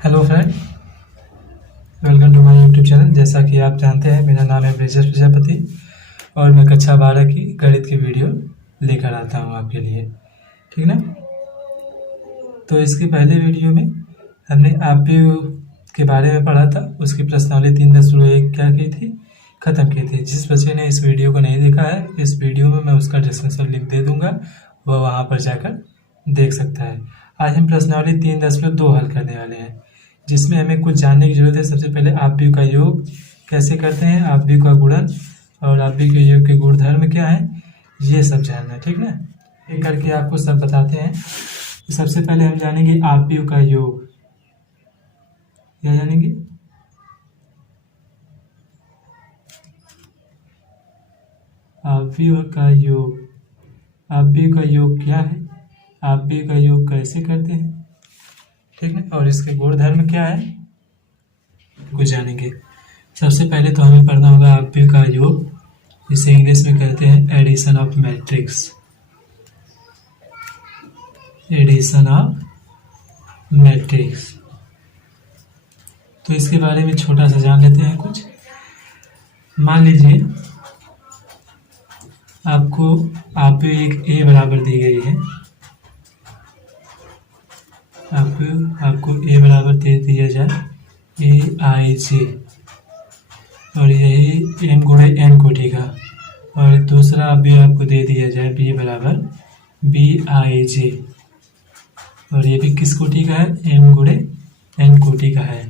Hello friend, welcome to my YouTube channel. जैसा कि आप जानते हैं, मेरा नाम है ब्रिजेश प्रजापति और मैं कक्षा 12 की गणित की वीडियो लेकर आता हूं आपके लिए। ठीक ना। तो इसके पहले वीडियो में हमने आव्यूह के बारे में पढ़ा था। उसकी प्रश्नावली 3.1 क्या की थी, ख़त्म की थी। जिस बच्चे ने इस वीडियो को नहीं देखा है, इस वीडियो में मैं उसका डिस्क्रिप्शन लिंक दे दूँगा, वह वहाँ पर जाकर देख सकता है। आज हम प्रश्नावली 3.2 हल करने वाले हैं, जिसमें हमें कुछ जानने की जरूरत है। सबसे पहले आव्यूह का योग कैसे करते हैं, आव्यूह का गुणन और आव्यूह के योग के गुणधर्म क्या है, ये सब जानना है। ठीक ना। एक करके आपको सब बताते हैं। तो सबसे पहले हम जानेंगे आव्यूह का योग। क्या जानेंगे? आव्यूह का योग। आव्यूह का योग क्या है, आव्यूह का योग कैसे करते हैं, ठीक है, और इसके गुणधर्म क्या है, कुछ जानेंगे। सबसे पहले तो हमें पढ़ना होगा आव्यूह का योग, जिसे इंग्लिश में कहते हैं addition of matrix. Addition of matrix. तो इसके बारे में छोटा सा जान लेते हैं कुछ। मान लीजिए आपको आव्यूह एक ए बराबर दी गई है। आपको ए बराबर दे दिया जाए ए आई जे, और यही एम गुणे एन कोटि का, और दूसरा आव्यूह आपको दे दिया जाए बी बराबर बी आई जे, और ये भी किस कोटि का है, एम गुणे एन कोटि का है।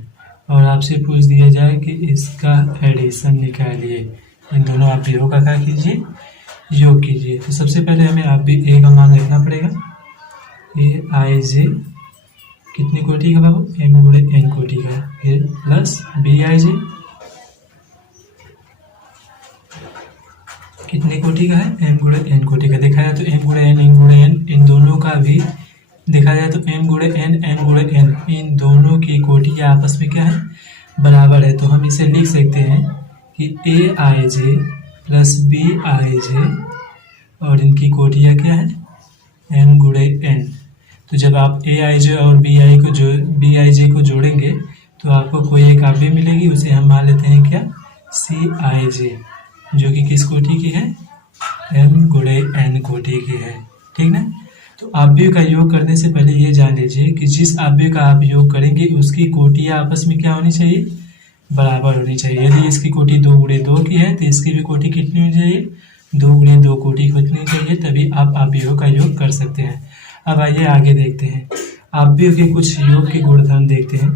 और आपसे पूछ दिया जाए कि इसका एडिशन निकालिए। इन दोनों आव्यूहों का क्या कीजिए, योग कीजिए। तो सबसे पहले हमें आव्यूह ए का मान लिखना पड़ेगा। ए आई जे कितनी कोटि का बाबू, एम गुणे एन कोटि का, फिर प्लस बी आई जे कितने कोटि का है, एम गुणे एन कोटि का। देखा जाए तो एम गुणे एन इन दोनों का भी देखा जाए तो एम गुणे एन गुणे एन, इन दोनों की कोटियाँ आपस में क्या है, बराबर है। तो हम इसे लिख सकते हैं कि ए I J plus B I J, और इनकी कोटियाँ क्या है, एम गुणे एन। तो जब आप ए आई जे और बी आई जे को जोड़ेंगे तो आपको कोई एक आव्यूह मिलेगी, उसे हम मान लेते हैं क्या, सी आई जे, जो कि किस कोटि की है, एम गुणे एन कोटि की है। ठीक ना। तो आव्यूह का योग करने से पहले ये जान लीजिए कि जिस आव्यूह का आप योग करेंगे उसकी कोटियाँ आपस में क्या होनी चाहिए, बराबर होनी चाहिए। यदि इसकी कोटि 2 गुणे 2 की है तो इसकी भी कोटि कितनी होनी चाहिए, 2 गुणे 2 कोटि होनी चाहिए, तभी आप आव्यूहों का योग कर सकते हैं। अब आइए आगे देखते हैं, आव्यूह के कुछ योग के गुणधर्म देखते हैं।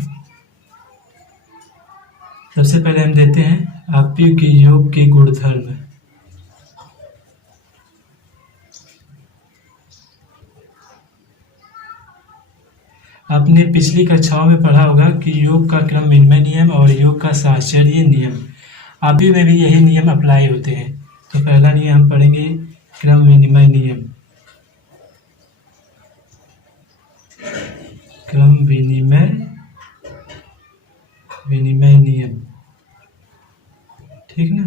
सबसे पहले हम देखते हैं आव्यूह के योग के गुणधर्म। आपने पिछली कक्षाओं में पढ़ा होगा कि योग का क्रम विनिमय नियम और योग का साहचर्य नियम, आव्यूह में भी यही नियम अप्लाई होते हैं। तो पहला नियम हम पढ़ेंगे क्रम विनिमय नियम। क्रम विनिमय नियम, ठीक ना।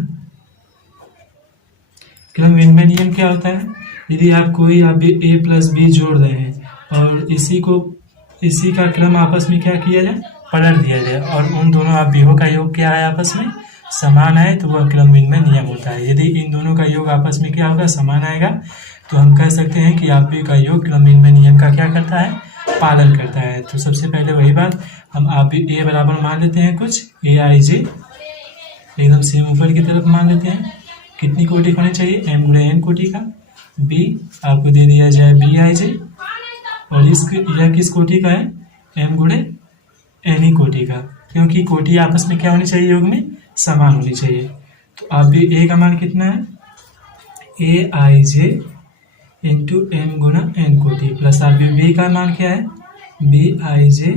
क्रम विनिमय नियम क्या होता है, यदि आप कोई आव्यूह ए प्लस बी जोड़ रहे हैं और इसी का क्रम आपस में क्या किया जाए, पलट दिया जाए, और उन दोनों आव्यूहों का योग क्या है, आपस में समान है, तो वह क्रम विनिमय नियम होता है। यदि इन दोनों का योग आपस में क्या होगा, समान आएगा, तो हम कह सकते हैं कि आव्यूह का योग क्रम विनिमय नियम का क्या करता है, पालन करता है। तो सबसे पहले वही बात, हम आव्यूह ए बराबर मान लेते हैं कुछ ए आई जे, एकदम सेम ऊपर की तरफ मान लेते हैं। कितनी कोटि होनी चाहिए, एम गुणे एन कोटि का। बी आपको दे दिया जाए बी आई जे, और यह किस कोटि का है, एम गुणे एन ही कोटि का, क्योंकि कोटि आपस में क्या होनी चाहिए, योग में समान होनी चाहिए। तो आव्यूह ए का मान कितना है, ए I J into M Guna N कोटि, प्लस आव्यूह बी का मान क्या है, बी आई जे,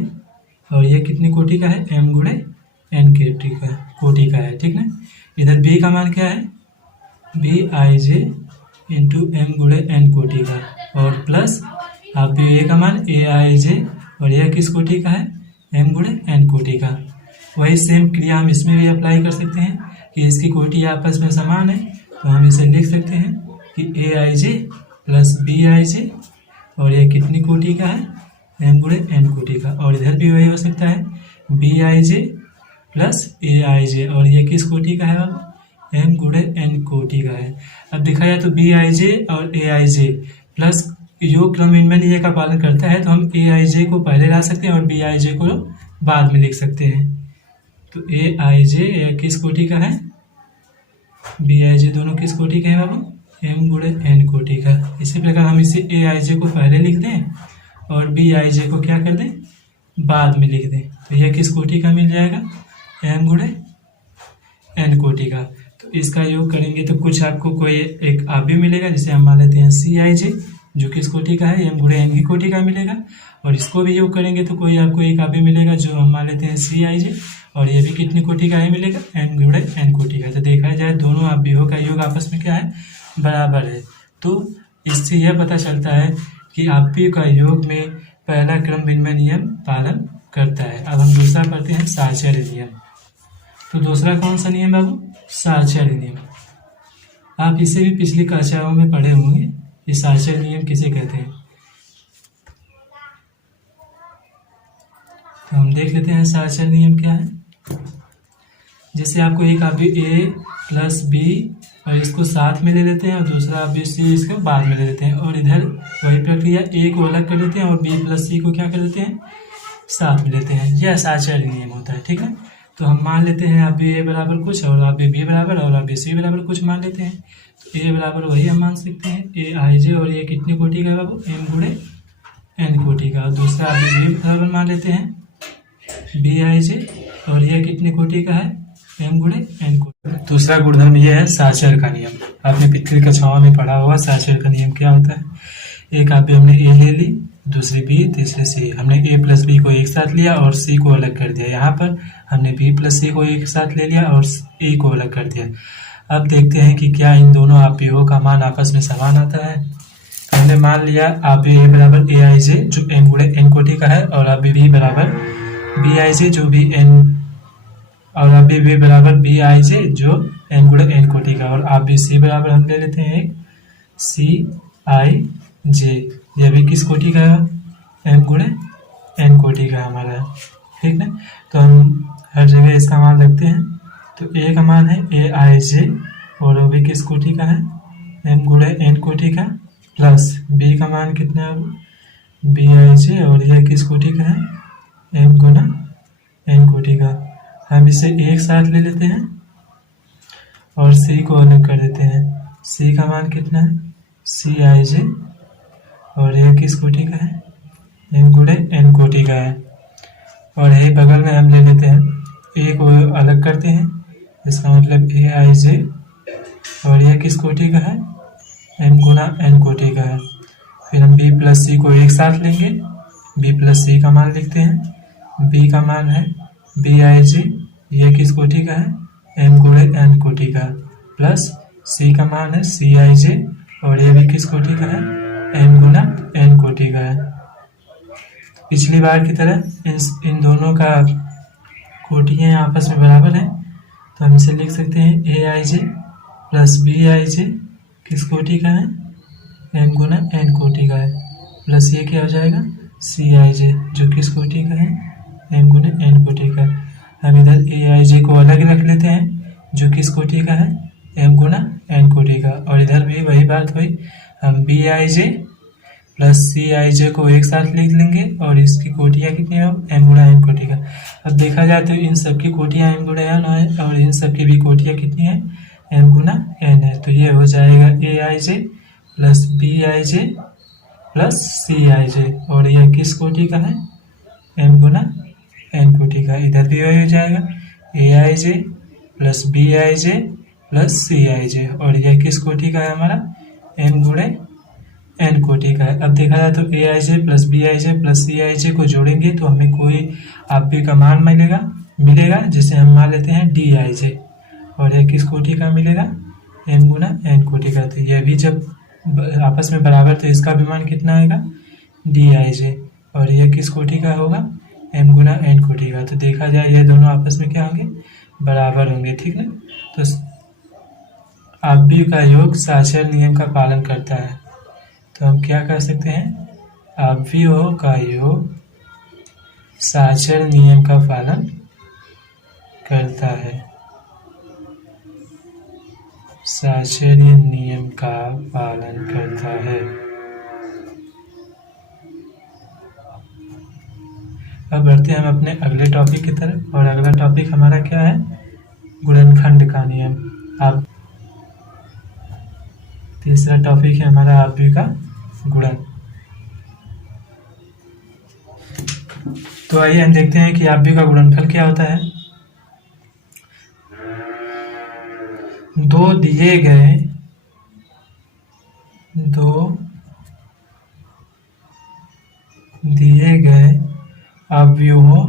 और ये कितनी कोटि का है, एम गुणे एन कोटि का है। ठीक ना। इधर बी का मान क्या है, B I J into M गुणे एन कोटि का, और प्लस आव्यूह ए का मान ए आई जे, और यह किस कोटि का है, एम गुणे एन कोटि का। वही सेम क्रिया हम इसमें भी अप्लाई कर सकते हैं कि इसकी कोटि आपस में समान है, तो हम इसे लिख सकते हैं कि ए I J plus B I J, और यह कितनी कोटि का है, एम गुणे एन कोटि का। और इधर भी वही हो सकता है, B I J plus A I J, और ये किस कोटि का है अब, एम गुणे एन कोटि का है। अब देखा जाए तो बी आई जे और ए आई जे प्लस योग क्रम इनमें नियम का पालन करता है, तो हम ए आई जे को पहले ला सकते हैं और बी आई जे को बाद में लिख सकते हैं। तो ए आई जे किस कोटि का है, बी आई जे दोनों किस कोटि के हैं बाबू, एम गुणे एन कोटि का। इसी प्रकार हम इसे ए आई जे को पहले लिख दें और बी आई जे को क्या कर दें, बाद में लिख दें। तो यह किस कोटि का मिल जाएगा, एम गुणे एन कोटि का। तो इसका योग करेंगे तो कुछ आपको कोई एक अवयव मिलेगा, जिसे हम मान लेते हैं सी आई जे, जो किस कोटि का है, एम गुणे एन की कोटि का मिलेगा। और इसको भी योग करेंगे तो कोई आपको एक अवयव मिलेगा, जो हम मान लेते हैं सी आई जे, और ये भी कितनी कोटि का है मिलेगा, एम गुणे एन कोटि का। तो देखा जाए दोनों अवयवों का योग आपस में क्या है, बराबर है। तो इससे यह पता चलता है कि अवयव का योग में पहला क्रम विनिमय नियम पालन करता है। अब हम दूसरा पढ़ते हैं साहचर्य नियम। तो दूसरा कौन सा नियम बाबू, साहचर्य नियम। आप इसे भी पिछली कक्षाओं में पढ़े होंगे, ये साहचर्य नियम किसे कहते हैं। तो हम देख लेते हैं साहचर्य नियम क्या है। जैसे आपको एक अवयव ए प्लस बी और इसको साथ में ले लेते हैं, और दूसरा अवयव सी इसको बाद में ले लेते हैं, और इधर वही प्रक्रिया ए को अलग कर लेते हैं और बी प्लस सी को क्या कर लेते हैं, साथ में लेते हैं। यह साहचर्य नियम होता है, ठीक है। तो हम मान लेते हैं अवयव ए बराबर कुछ और अवयव बी बराबर और अवयव सी बराबर कुछ मान लेते हैं। तो ए बराबर वही हम मान सकते हैं, ए आई जे, और ये कितनी कोटि का है बाबू, एम गुणे एन कोटि का। और दूसरा अवयव बी बराबर मान लेते हैं बी आई जे, और यह कितनी कोटि का है, एम गुणे एन कोटि। दूसरा गुणधर्म यह है साहचर्य का नियम। आपने पिछली कक्षाओं में पढ़ा होगा साहचर्य का नियम क्या होता है। एक अवयव हमने ए ले ली, दूसरी बी, तीसरी सी। हमने ए प्लस बी को एक साथ लिया और सी को अलग कर दिया। यहाँ पर हमने बी प्लस सी को एक साथ ले लिया और ए को अलग कर दिया। अब देखते हैं कि क्या इन दोनों अवयवों का मान आपस में समान आता है। हमने मान लिया अवयव ए बराबर ए आई जे, जो एम गुणे एन कोटि का है, और अवयव बी बराबर बी आई जे, जो भी एन, और अवयव बी बराबर बी आई जे, जो एम गुणे एन कोटि का। और अवयव सी बराबर हम ले लेते हैं एक सी आई जे, यह भी किस कोटि का है, एम गुणे एन कोटि का हमारा है, ठीक है। तो हम हर जगह इसका मान रखते हैं। तो ए का मान है ए आई जे, और वो भी किस कोटि का है, एम गुणे एन कोटि का, प्लस बी का मान कितना है, बी आई जे, और यह किस कोटि का है, एम गुना एन कोटि का। हम इसे एक साथ ले लेते हैं और सी को अलग कर देते हैं। सी का मान कितना है, सी आई जे, और यह किस कोटि का है, एम गुणे एन कोटि का है। और यही बगल में हम ले लेते हैं, ए को अलग करते हैं, इसका मतलब ए आई जे, और यह किस कोटि का है, एम गुना एन कोटि का है। फिर हम बी प्लस सी को एक साथ लेंगे, बी प्लस सी का मान लिखते हैं। बी का मान है बी आई जे, यह किस कोटि का है, एम गुणे एन कोटि का, प्लस सी का मान है सी आई जे, और यह भी किस कोटि का है, एम गुना एन कोटि का है। पिछली बार की तरह इन दोनों का कोटियाँ आपस में बराबर हैं, तो हम इसे लिख सकते हैं ए I J plus B I जे किस कोटि का है, एम गुना एन कोटि का है, प्लस ये क्या हो जाएगा, सी आई जे, जो किस कोटि का है, एम गुने एन कोटि का। हम इधर ए आई जे को अलग रख लेते हैं, जो किस कोटि का है, एम गुना एन कोटि का। और इधर भी वही बात हुई, हम B I J plus C I J को एक साथ लिख लेंगे, और इसकी कोटियाँ कितनी है, एम गुना एन कोटि का। अब देखा जाए तो इन सब की कोटियाँ एम गुना एन है, और इन सब की भी कोटियाँ कितनी है, एम गुना एन है। तो ये हो जाएगा A I J plus B I J plus C I J, और यह किस कोटि का है, एम गुना एन कोटि का। इधर भी वही हो जाएगा, A I J plus B I J plus C I J, और यह किस कोटि का है हमारा, एम गुणे एन कोटि का है। अब देखा जाए तो A I J plus B I J plus C I J को जोड़ेंगे तो हमें कोई अवयव का मान मिलेगा, जिसे हम मान लेते हैं डी आई जे, और यह किस कोटि का मिलेगा, एम गुना एन कोटि का। तो यह भी जब आपस में बराबर, तो इसका भी मान कितना आएगा, डी आई जे, और यह किस कोटि का होगा, एम गुना एन कोटि का। तो देखा जाए ये दोनों आपस में क्या होंगे, बराबर होंगे, ठीक है। तो अवयव का योग साहचर्य नियम का पालन करता है। तो हम क्या कर सकते हैं, अवयवों का योग साचर नियम का पालन करता है। साचर्य नियम का पालन करता है। अब बढ़ते हैं हम अपने अगले टॉपिक की तरफ, और अगला टॉपिक हमारा क्या है? गुणनखंड का नियम। आप तीसरा टॉपिक है हमारा आव्यूह का गुणन। तो आइए हम देखते हैं कि आव्यूह का गुणनफल क्या होता है। दो दिए गए अवयवों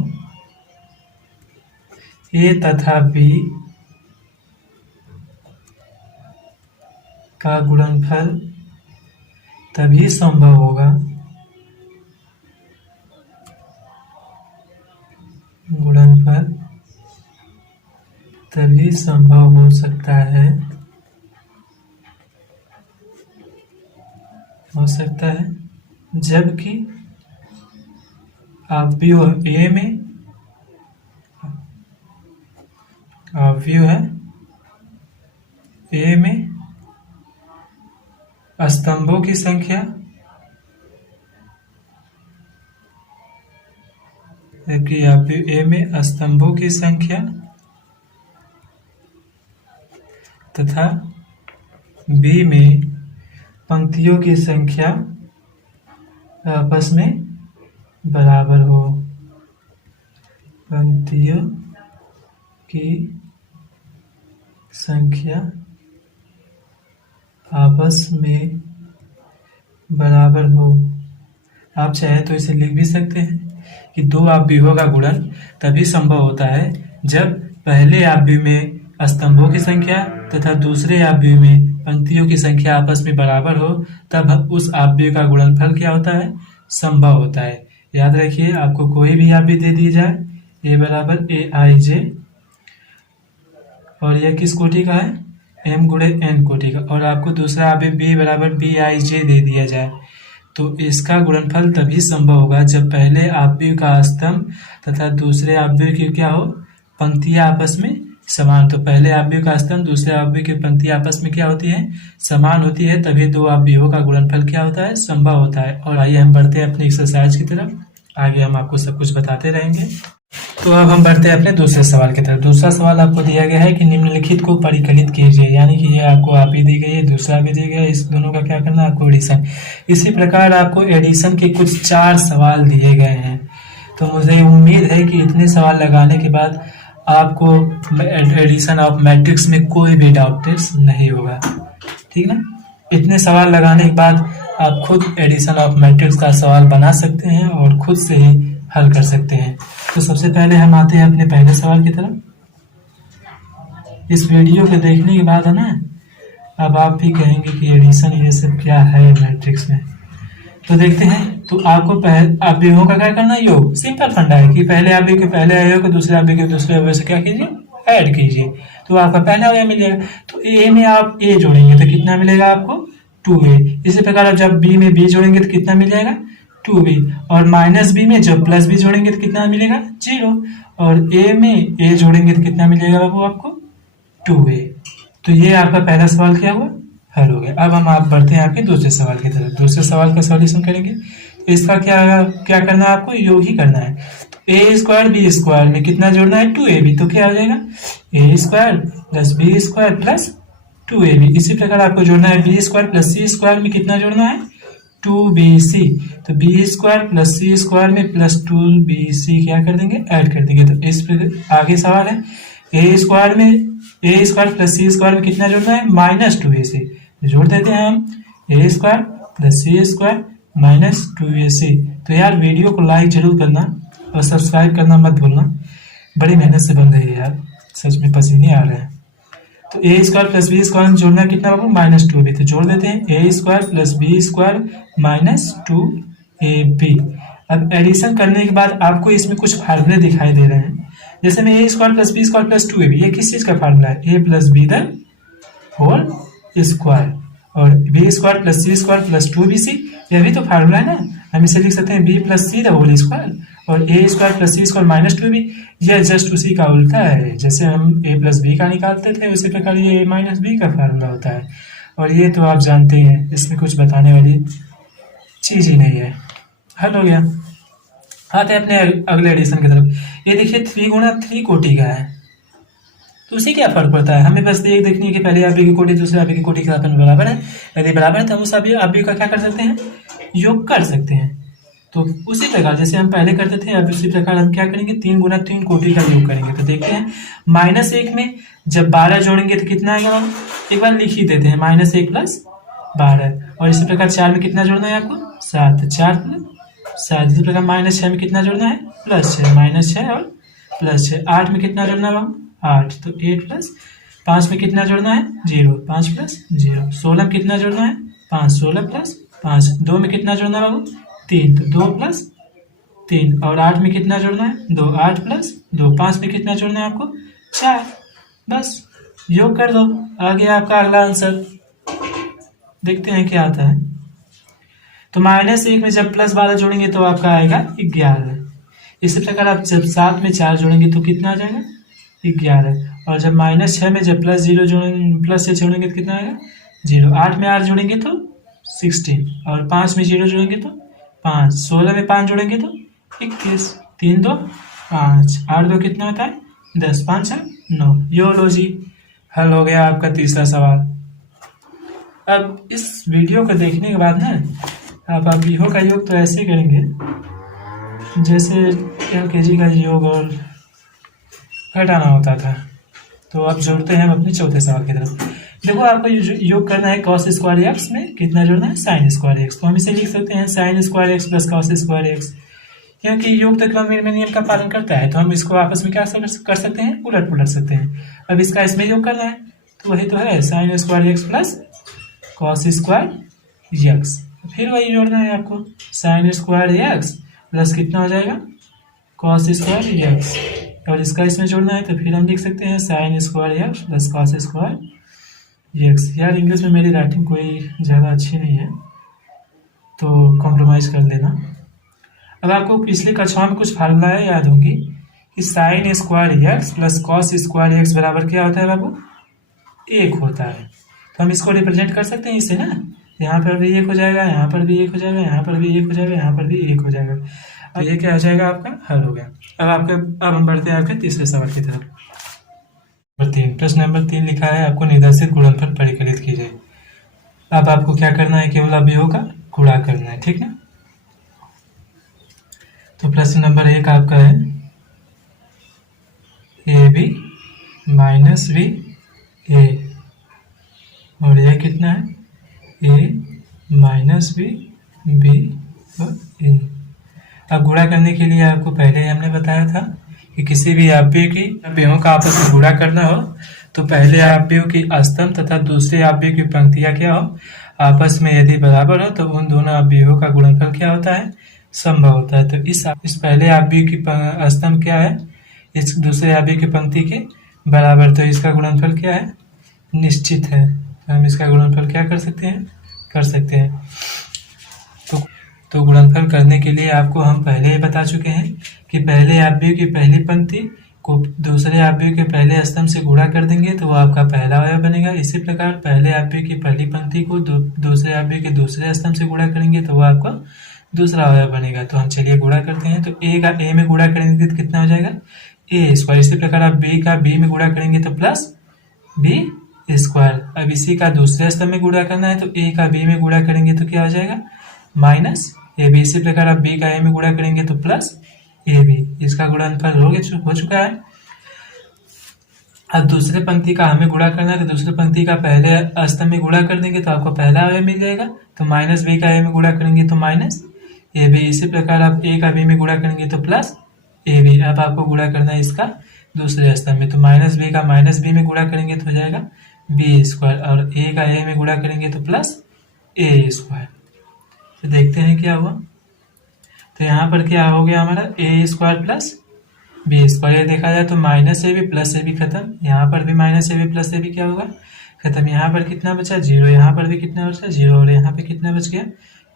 ए तथा बी का गुणनफल तभी संभव होगा हो सकता है जबकि अवयव ए में स्तंभों की संख्या तथा बी में पंक्तियों की संख्या आपस में बराबर हो। पंक्तियों की संख्या आपस में बराबर हो। आप चाहे तो इसे लिख भी सकते हैं कि दो आव्यूहों का गुणन तभी संभव होता है जब पहले आव्यूह में स्तंभों की संख्या तथा दूसरे आव्यूह में पंक्तियों की संख्या आपस में बराबर हो, तब उस आव्यूह का गुणनफल क्या होता है? संभव होता है। याद रखिए, आपको कोई भी आव्यूह दे दी जाए, a बराबर aij, और यह किस कोटि का है? m गुणे n कोटि का, और आपको दूसरा आव्यूह b बराबर bij दे दिया जाए, तो इसका गुणनफल तभी संभव होगा जब पहले आव्यूह का स्तंभ तथा दूसरे आव्यूह की क्या हो? पंक्तियां आपस में समान। तो पहले आव्यूह का स्तंभ दूसरे आव्यूह की पंक्तियां आपस में क्या होती है? समान होती है, तभी दो आव्यूहों का गुणनफल क्या होता है? संभव होता है। और आइए हम बढ़ते हैं अपनी एक्सरसाइज की तरफ। आगे हम आपको सब कुछ बताते रहेंगे। तो अब हम बढ़ते हैं अपने दूसरे सवाल की तरफ। दूसरा सवाल आपको दिया गया है कि निम्नलिखित को परिकलित कीजिए, यानी कि ये आपको आप ही दी गई है, दूसरा भी दिया गया है, इस दोनों का क्या करना है? आपको एडिशन। इसी प्रकार आपको एडिशन के कुछ 4 सवाल दिए गए हैं। तो मुझे उम्मीद है कि इतने सवाल लगाने के बाद आपको एडिशन ऑफ मैट्रिक्स में कोई भी डाउट नहीं होगा, ठीक ना? इतने सवाल लगाने के बाद आप खुद एडिशन ऑफ मैट्रिक्स का सवाल बना सकते हैं और खुद से ही हल कर सकते हैं। तो सबसे पहले हम आते हैं अपने पहले सवाल की तरफ। इस वीडियो को देखने के बाद है ना, अब आप भी कहेंगे कि एडिशन ये सब क्या है मैट्रिक्स में। तो देखते हैं। तो आपको आव्यूहों का क्या करना है? योग। सिंपल फंडा है कि पहले आव्यूह के पहले अवयव को दूसरे आव्यूह के दूसरे अवयव से क्या कीजिए? ऐड कीजिए, तो आपका पहला अवयव मिलेगा। तो ए में आप ए जोड़ेंगे तो कितना मिलेगा आपको? 2a। इसी प्रकार जब बी में बी जोड़ेंगे तो कितना मिल जाएगा? 2b। और माइनस बी में जब प्लस बी जोड़ेंगे तो कितना मिलेगा? 0। और ए में ए जोड़ेंगे तो कितना मिलेगा बाबू आपको? 2a। तो ये आपका पहला सवाल क्या हुआ? हल हो गया। अब हम आप बढ़ते हैं आपके दूसरे सवाल की तरफ। दूसरे सवाल का सॉल्यूशन करेंगे। तो इसका क्या करना है? आपको योग ही करना है। तो a स्क्वायर बी स्क्वायर में कितना जोड़ना है? 2ab। तो क्या हो जाएगा? a square plus B square plus 2ab। इसी प्रकार आपको जोड़ना है B square plus C square में कितना जोड़ना है? 2bc। तो B square plus C square में प्लस 2bc क्या कर देंगे? ऐड कर देंगे। तो इस प्रकार आगे सवाल है a square plus C square में कितना जोड़ना है? Minus 2ac। जोड़ देते हैं हम a square plus C square minus 2ac। तो यार वीडियो को लाइक जरूर करना और सब्सक्राइब करना मत भूलना। बड़ी मेहनत से बन रही है यार, सच में पसीने आ रहे हैं। तो a square plus B square में जोड़ना कितना होगा? Minus 2b। तो जोड़ देते हैं a square plus B square minus 2ab। अब एडिशन करने के बाद आपको इसमें कुछ फार्मूले दिखाई दे रहे हैं। जैसे में a square plus B square plus 2ab, ये किस चीज का फार्मूला है? a plus B the whole square. और B square plus C square plus 2bc, यह भी तो फार्मूला है ना। हम इसे लिख सकते हैं b plus C the whole square. और A square plus C square minus 2 भी, यह जस्ट उसी का उल्टा है। जैसे हम ए प्लस बी का निकालते थे उसी प्रकार ये ए माइनस बी का फार्मूला होता है। और ये तो आप जानते ही हैं, इसमें कुछ बताने वाली चीज़ ही नहीं है। हल हो गया। आते हैं अपने अगले एडिशन की तरफ। ये देखिए 3 गुणा 3 कोटि का है, तो उसे क्या फर्क पड़ता है, हमें बस ये देखनी है कि पहले आव्यूह की कोटि दूसरे आव्यूह की कोटि के साथ में बराबर है। यदि बराबर है तो हम उस आव्यूह का क्या कर सकते हैं, योग कर सकते हैं। तो उसी प्रकार जैसे हम पहले करते थे, अब उसी प्रकार हम क्या करेंगे, 3 गुना 3 कोटि का योग करेंगे। तो देखते हैं -1 में जब 12 जोड़ेंगे तो कितना आएगा, एक बार लिख ही देते हैं, -1 प्लस 12। और इसी प्रकार 4 में कितना जोड़ना है आपको, 7, 4 प्लस 7। इसी प्रकार -6 में कितना जोड़ना है, +6, -6 और +6। 8 में कितना जोड़ना है बाबू, 8, तो 8 प्लस 5 में कितना जोड़ना है, 0, 5 प्लस 0। 16 में कितना जोड़ना है, 5, 16 प्लस 5। 2 में कितना जोड़ना है बाबू, 3, तो 2 प्लस 3। और 8 में कितना जोड़ना है, 2, 8 प्लस 2। 5 में कितना जोड़ना है आपको, 4। बस योग कर दो, आ गया आपका अगला आंसर। देखते हैं क्या आता है। तो -1 में जब +12 जोड़ेंगे तो आपका आएगा 11। इसी प्रकार आप जब 7 में 4 जोड़ेंगे तो कितना आ जाएगा, 11। और जब -6 में जब +0 जोड़ेंगे, प्लस से जोड़ेंगे तो कितना आएगा, 0। 8 में 8 जोड़ेंगे तो 16, और 5 में 0 जोड़ेंगे तो 5। 16 में 5 जोड़ेंगे तो 21। 3, 2, 5। 8, 2 कितना होता है, 10, 5, 8, 9। यो लो जी, हल हो गया आपका तीसरा सवाल। अब इस वीडियो को देखने के बाद ना आप आव्यूहों का योग तो ऐसे करेंगे जैसे LKG का योग और घटाना होता था। तो अब जोड़ते हैं हम अपने चौथे सवाल की तरफ। देखो आपको योग करना है cos स्क्वायर एक्स में कितना जोड़ना है, sin स्क्वायर एक्स। तो हम इसे लिख सकते हैं sin square x plus cos square x, क्योंकि योग तो क्रमनिर्णय नियम का पालन करता है। तो हम इसको आपस में क्या कर सकते हैं, उलट पुलट सकते हैं। अब इसका इसमें योग करना है तो वही तो है, sin square x plus cos square x. फिर वही जोड़ना है आपको, sin स्क्वायर एक्स प्लस कितना हो जाएगा, cos स्क्वायर एक्स। और इसका इसमें जोड़ना है तो फिर हम लिख सकते हैं sin square x plus cos square x. यार इंग्लिश में मेरी राइटिंग कोई ज़्यादा अच्छी नहीं है तो कॉम्प्रोमाइज़ कर लेना। अब आपको पिछले कक्षाओं में कुछ फार्मूलाएँ याद होंगी कि sin square x plus cos square x बराबर क्या होता है बाबू, 1 होता है। तो हम इसको रिप्रेजेंट कर सकते हैं इससे ना, यहाँ पर भी 1 हो जाएगा, यहाँ पर भी 1 हो जाएगा, यहाँ पर भी 1 हो जाएगा, यहाँ पर भी 1 हो जाएगा। अब ये क्या हो जाएगा, आपका हल हो गया। अब हम बढ़ते हैं आपके तीसरे सवाल की तरफ। प्रश्न नंबर 3 लिखा है, आपको निर्देशित गुणनफल परिकलित कीजिए। अब आपको क्या करना है, केवल अवयवों का गुणा करना है, ठीक ना। तो प्रश्न नंबर 1 आपका है AB माइनस B A, और यह कितना है, A माइनस B B और A। अब गुणा करने के लिए आपको पहले हमने बताया था कि किसी भी अवयवों का आपस में गुणा करना हो तो पहले अवयव की स्तंभ तथा दूसरे अवयव की पंक्तियां क्या हो, आपस में यदि बराबर हो तो उन दोनों अवयवों का गुणनफल क्या होता है, संभव होता है। तो इस पहले अवयव की स्तंभ क्या है, इस दूसरे अवयव की पंक्ति के बराबर, तो इसका गुणनफल क्या है, निश्चित है। तो हम इसका गुणनफल क्या कर सकते हैं। तो गुणनफल करने के लिए आपको हम पहले ही बता चुके हैं कि पहले अवयव की पहली पंक्ति को दूसरे अवयव के पहले स्तंभ से गुणा कर देंगे तो वो आपका पहला अवयव बनेगा। इसी प्रकार पहले अवयव की पहली पंक्ति को दूसरे अवयव के दूसरे स्तंभ से गुणा करेंगे तो वो आपका दूसरा अवयव बनेगा। तो हम चलिए गुणा करते हैं। तो ए का ए में गुणा करेंगे तो कितना हो जाएगा, ए स्क्वायर। इसी प्रकार आप बी का बी में गुणा करेंगे तो प्लस बी स्क्वायर। अब इसी का दूसरे स्तंभ में गुणा करना है तो ए का बी में गुणा करेंगे तो क्या हो जाएगा, माइनस ए बी। इसी प्रकार आप बी का ए में गुणा करेंगे तो प्लस ए बी। इसका गुणनफल हो चुका है। अब दूसरे पंक्ति का हमें गुणा करना है तो दूसरे पंक्ति का पहले स्तंभ में गुणा कर देंगे तो आपको पहला अवयव मिल जाएगा। तो माइनस बी का ए में गुणा करेंगे तो माइनस ए बी। इसी प्रकार आप ए का बी में गुणा करेंगे तो प्लस ए बी। अब आपको गुणा करना है इसका दूसरे स्तंभ में, तो माइनस बी का माइनस बी में गुणा करेंगे तो हो जाएगा बी स्क्वायर, और ए का ए में गुणा करेंगे तो प्लस ए स्क्वायर। तो देखते हैं क्या हुआ। तो यहाँ पर क्या हो गया हमारा, A square plus B square. देखा जाए तो minus A B plus A B खत्म, यहाँ पर भी minus A B plus A B क्या होगा, खत्म। यहाँ पर कितना बचा, 0। यहाँ पर भी कितना बचा, 0। और यहाँ पे कितना बच गया,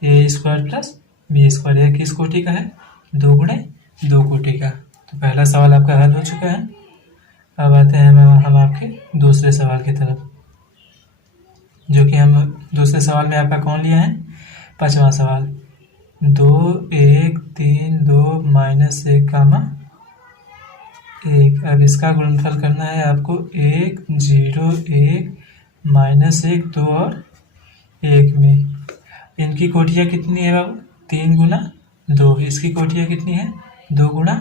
ए स्क्वायर प्लस बी स्क्वायर। यह किस कोटि का है, 2 गुणे 2 कोटि का। तो पहला सवाल आपका हल हो चुका है। अब आते हैं हम आपके दूसरे सवाल की तरफ, जो कि हम दूसरे सवाल में आपका कौन लिया है, 5वां सवाल। 2 1 3 2 -1 कामा 1। अब इसका गुणनफल करना है आपको 1 0 1 -1 2 और 1 में। इनकी कोटियाँ कितनी है बाबू, 3 गुना 2। इसकी कोटियाँ कितनी है, 2 गुना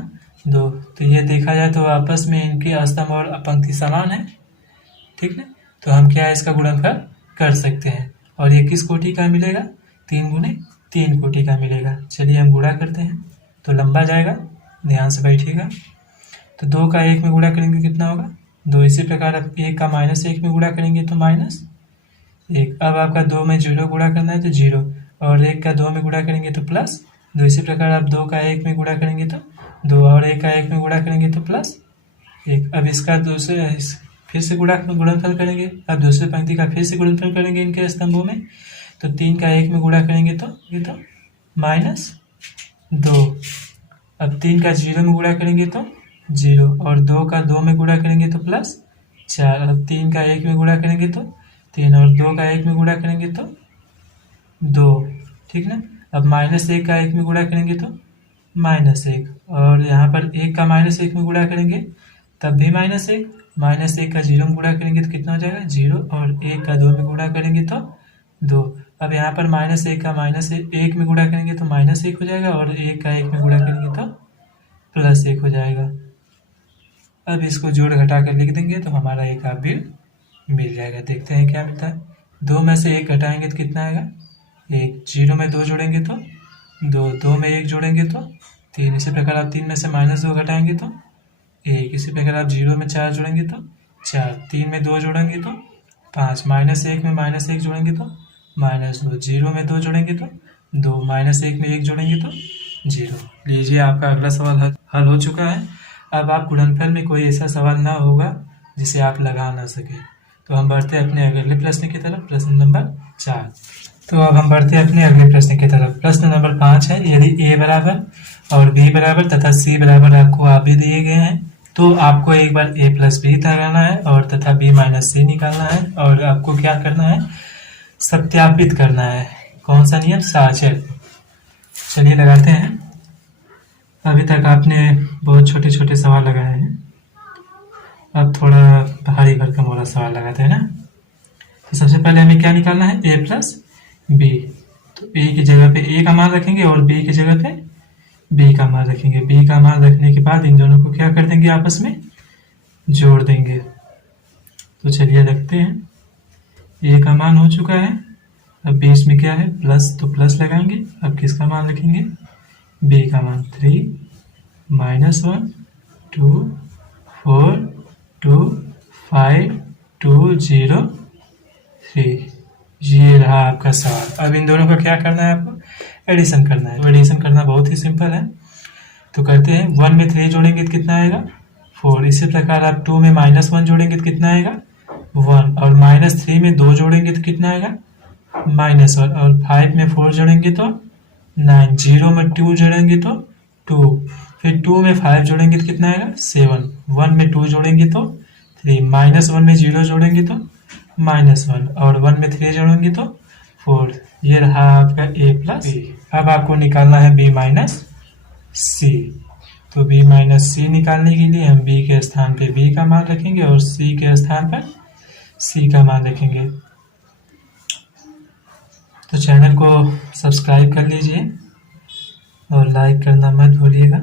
2। तो ये देखा जाए तो आपस में इनके स्तंभ और पंक्ति समान है, ठीक ना। तो हम क्या है, इसका गुणनफल कर सकते हैं। और ये किस कोटि का मिलेगा, 3 गुने 3 कोटि का मिलेगा। चलिए हम गुणा करते हैं, तो लंबा जाएगा, ध्यान से बैठिएगा। तो 2 का 1 में गुणा करेंगे कितना होगा, 2। इसी प्रकार अब 1 का -1 में गुणा करेंगे तो -1। अब आपका 2 में 0 गुणा करना है तो 0, और 1 का 2 में गुणा करेंगे तो +2। इसी प्रकार आप 2 का 1 में गुणा करेंगे तो 2, और 1 का 1 में गुणा करेंगे तो +1। अब इसका दूसरे फिर से गुणनफल करेंगे। अब दूसरे पंक्ति का फिर से गुणनफल करेंगे इनके स्तंभों में। तो 3 का 1 में गुणा करेंगे तो ये तो -2। अब 3 का 0 में गुणा करेंगे तो 0, और 2 का 2 में गुणा करेंगे तो +4। अब 3 का 1 में गुणा करेंगे तो 3, और 2 का 1 में गुणा करेंगे तो 2, ठीक ना। अब -1 का 1 में गुणा करेंगे तो -1, और यहाँ पर 1 का -1 में गुणा करेंगे तब भी -1। -1 का 0 में गुणा करेंगे तो कितना हो जाएगा, 0, और 1 का 2 में गुणा करेंगे तो 2। अब यहाँ पर -1 का -1 में गुणा करेंगे तो -1 हो जाएगा, और 1 का 1 में गुणा करेंगे तो +1 हो जाएगा। अब इसको जोड़ घटा कर लिख देंगे तो हमारा एक आव्यूह मिल जाएगा। देखते हैं क्या मिलता है। 2 में से 1 घटाएंगे तो कितना आएगा, 1। 0 में 2 जोड़ेंगे तो 2, 2 में 1 जोड़ेंगे तो 3। इसी प्रकार आप 3 में से -2 घटाएंगे तो 1। इसी प्रकार आप 0 में 4 जोड़ेंगे तो 4, 3 में 2 जोड़ेंगे तो 5, -1 में -1 जोड़ेंगे तो -2, 0 में 2 जोड़ेंगे तो 2, -1 में 1 जोड़ेंगे तो 0। लीजिए आपका अगला सवाल हल हो चुका है। अब आप गुणनफल में कोई ऐसा सवाल ना होगा जिसे आप लगा ना सके। तो हम बढ़ते हैं अपने अगले प्रश्न की तरफ, प्रश्न नंबर 4। तो अब हम बढ़ते हैं अपने अगले प्रश्न की तरफ। प्रश्न नंबर 5 है, यदि a बराबर और b बराबर तथा c बराबर आपको आव्यूह दिए गए हैं, तो आपको एक बार a + b लगाना है और तथा b - c निकालना है, और आपको क्या करना है, सत्यापित करना है। कौन सा नियम, साचर। चलिए लगाते हैं। अभी तक आपने बहुत छोटे छोटे सवाल लगाए हैं, अब थोड़ा भारी भरकम वाला सवाल लगाते हैं ना। तो सबसे पहले हमें क्या निकालना है, a + b। तो a की जगह पे a का मान रखेंगे और b की जगह पे b का मान रखेंगे। b का मान रखने के बाद इन दोनों को क्या कर देंगे, आपस में जोड़ देंगे। तो चलिए रखते हैं। a का मान हो चुका है, अब बीच में क्या है, प्लस, तो प्लस लगाएंगे। अब किसका मान लिखेंगे, b का मान 3 -1 2 4 2 5 2 0 3। ये रहा आपका सवाल। अब इन दोनों का क्या करना है, आपको एडिशन करना है। तो एडिशन करना बहुत ही सिंपल है, तो करते हैं। 1 में 3 जोड़ेंगे तो कितना आएगा, 4। इसी प्रकार आप 2 में -1 जोड़ेंगे तो कितना आएगा, 1, और -3 में 2 जोड़ेंगे तो कितना आएगा, -1, और 5 में 4 जोड़ेंगे तो 9, 0 में 2 जोड़ेंगे तो 2, फिर 2 में 5 जोड़ेंगे तो कितना आएगा, 7, 1 में 2 जोड़ेंगे तो 3, -1 में 0 जोड़ेंगे तो -1, और 1 में 3 जोड़ेंगे तो 4। ये रहा आपका a + b। अब आपको निकालना है b - c। तो b - c निकालने के लिए हम b के स्थान पे b का मान रखेंगे और c के स्थान पर c का मान रखेंगे। तो चैनल को सब्सक्राइब कर लीजिए और लाइक करना मत भूलिएगा,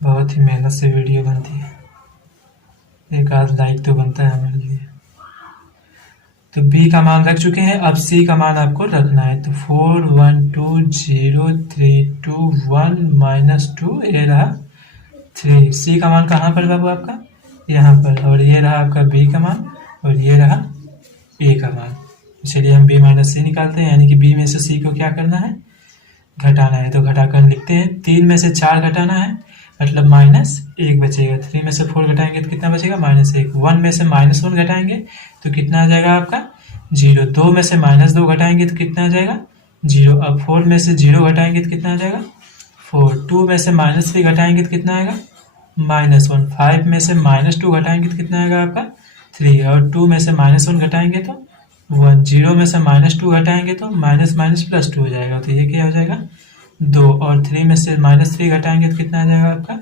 बहुत ही मेहनत से वीडियो बनती है, एक आध लाइक तो बनता है हमारे लिए। तो b का मान रख चुके हैं, अब c का मान आपको रखना है। तो 4 1 2 0 3 2 1 -2, ये रहा 3। c का मान कहाँ पर बाबू आपका, यहाँ पर, और ये रहा आपका b का मान, और ये रहा a का मान। चलिए हम b - c निकालते हैं, यानी कि b में से c को क्या करना है, घटाना है। तो घटाकर लिखते हैं, 3 में से 4 घटाना है, मतलब -1 बचेगा। 3 में से 4 घटाएंगे तो कितना बचेगा, -1। 1 में से -1 घटाएंगे तो कितना आ जाएगा आपका, 0। 2 में से -2 घटाएंगे तो कितना आ जाएगा, 0। अब 4 में से 0 घटाएंगे तो कितना आ जाएगा, 4, 2 में से -3 घटाएंगे तो कितना आएगा -1, 5 में से -2 घटाएंगे तो कितना आएगा आपका 3, और 2 में से -1 घटाएंगे तो 1, 0 में से -2 घटाएंगे तो माइनस माइनस प्लस 2 हो जाएगा, तो ये क्या हो जाएगा 2, और 3 में से -3 घटाएंगे तो कितना आ जाएगा आपका